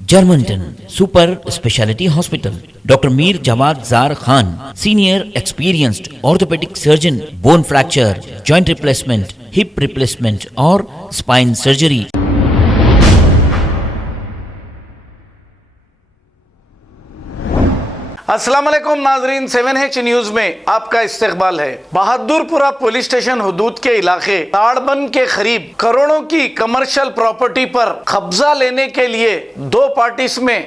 Germantown Super Speciality Hospital. Dr. Mir Jawad Zar Khan, senior experienced orthopedic surgeon, bone fracture, joint replacement, hip replacement or spine surgery. अस्सलाम वालेकुम नाजरीन, 7H news में आपका इस्तकबाल है। Bahadurpura police station हुदूद के इलाके ताड़बन के करीब करोड़ों की कमर्शियल प्रॉपर्टी पर कब्जा लेने के लिए दो पार्टीज में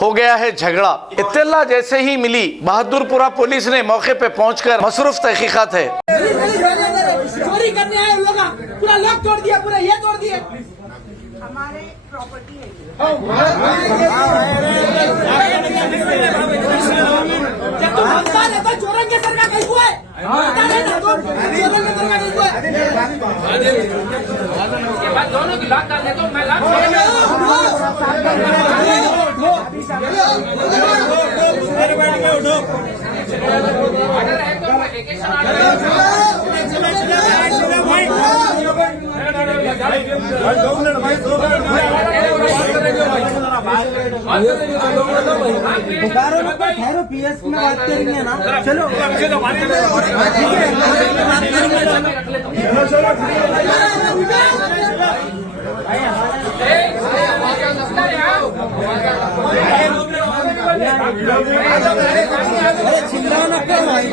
हो गया है झगड़ा। इत्तला जैसे ही मिली, बहादुरपुरा पुलिस ने मौके पे पहुंचकर मसरूफ तहकीकात है। चोरी करने आए लोग, पूरा लॉक तोड़ दिया, पूरा ये तोड़ दिया। हमारे प्रॉपर्टी है। जब तुम हफ्ता लेता चोरंग के सरकार कहीं हुआ है, चोरंग के सरकार कहीं हुआ है। उसके बाद दोनों की लॉक डाल देता हूँ मैं। ऑर्डर है तो वेकेशन ठहरो, पीएस में बात करेंगे ना। चलो चिल्लाना क्या भाई।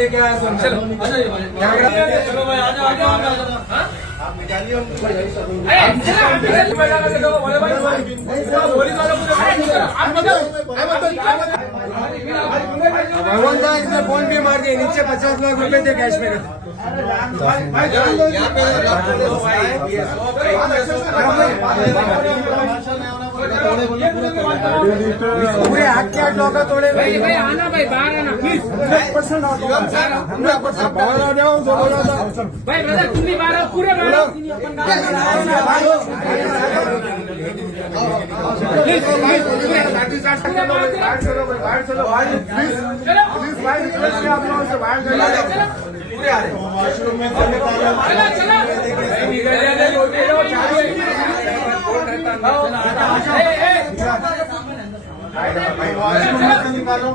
लेके आया सब। चलो चलो भाई, आ जाओ। आप निकालिए भगवान दा इसने फोन पे मार दिए, नीचे 50 लाख रुपए थे कैश में। पूरे हाथ के 8 लोग तोड़े। भाई आना, भाई बाहर आना प्लीज। 100% बाहर आ जाओ। भाई ब्रदर तुम भी बाहर आओ, पूरे बाहर आओ। निकालो।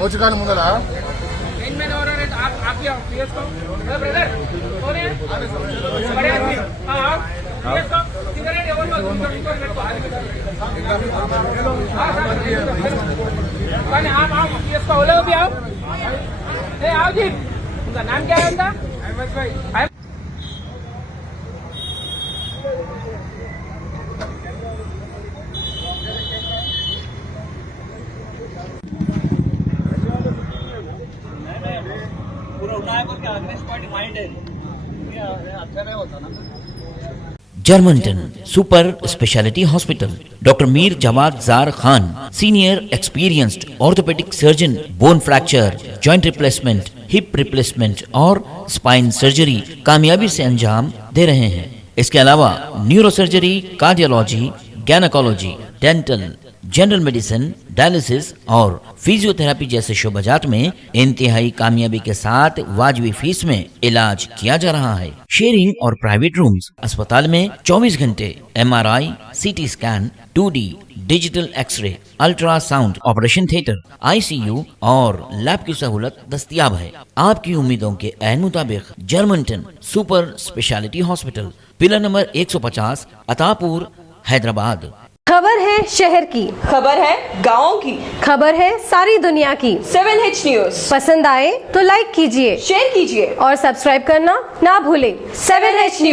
మోచుకాని ముందర आओ जी, उनका नाम क्या है? उनका अहमद भाई। जर्मनटन super speciality hospital doctor Mir Jamat Zar Khan senior experienced orthopaedic surgeon bone fracture joint replacement hip replacement और स्पाइन सर्जरी कामयाबी से अंजाम दे रहे हैं। इसके अलावा neuro surgery, cardiology, gynaecology, dental, general medicine, dialysis और फिजियोथेरेपी जैसे शोबाजात में इंतहाई कामयाबी के साथ वाजबी फीस में इलाज किया जा रहा है। शेयरिंग और प्राइवेट रूम्स, अस्पताल में 24 घंटे MRI, CT scan, 2D digital x ray, ultrasound, operation theatre, ICU और लैब की सहूलत दस्तयाब है। आपकी उम्मीदों के ऐन मुताबिक जर्मनटन super speciality hospital, pillar number 150, Attapur, Hyderabad. खबर है शहर की, खबर है गाँव की, खबर है सारी दुनिया की। 7H न्यूज पसंद आए तो लाइक कीजिए, शेयर कीजिए और सब्सक्राइब करना ना भूलें। 7H news.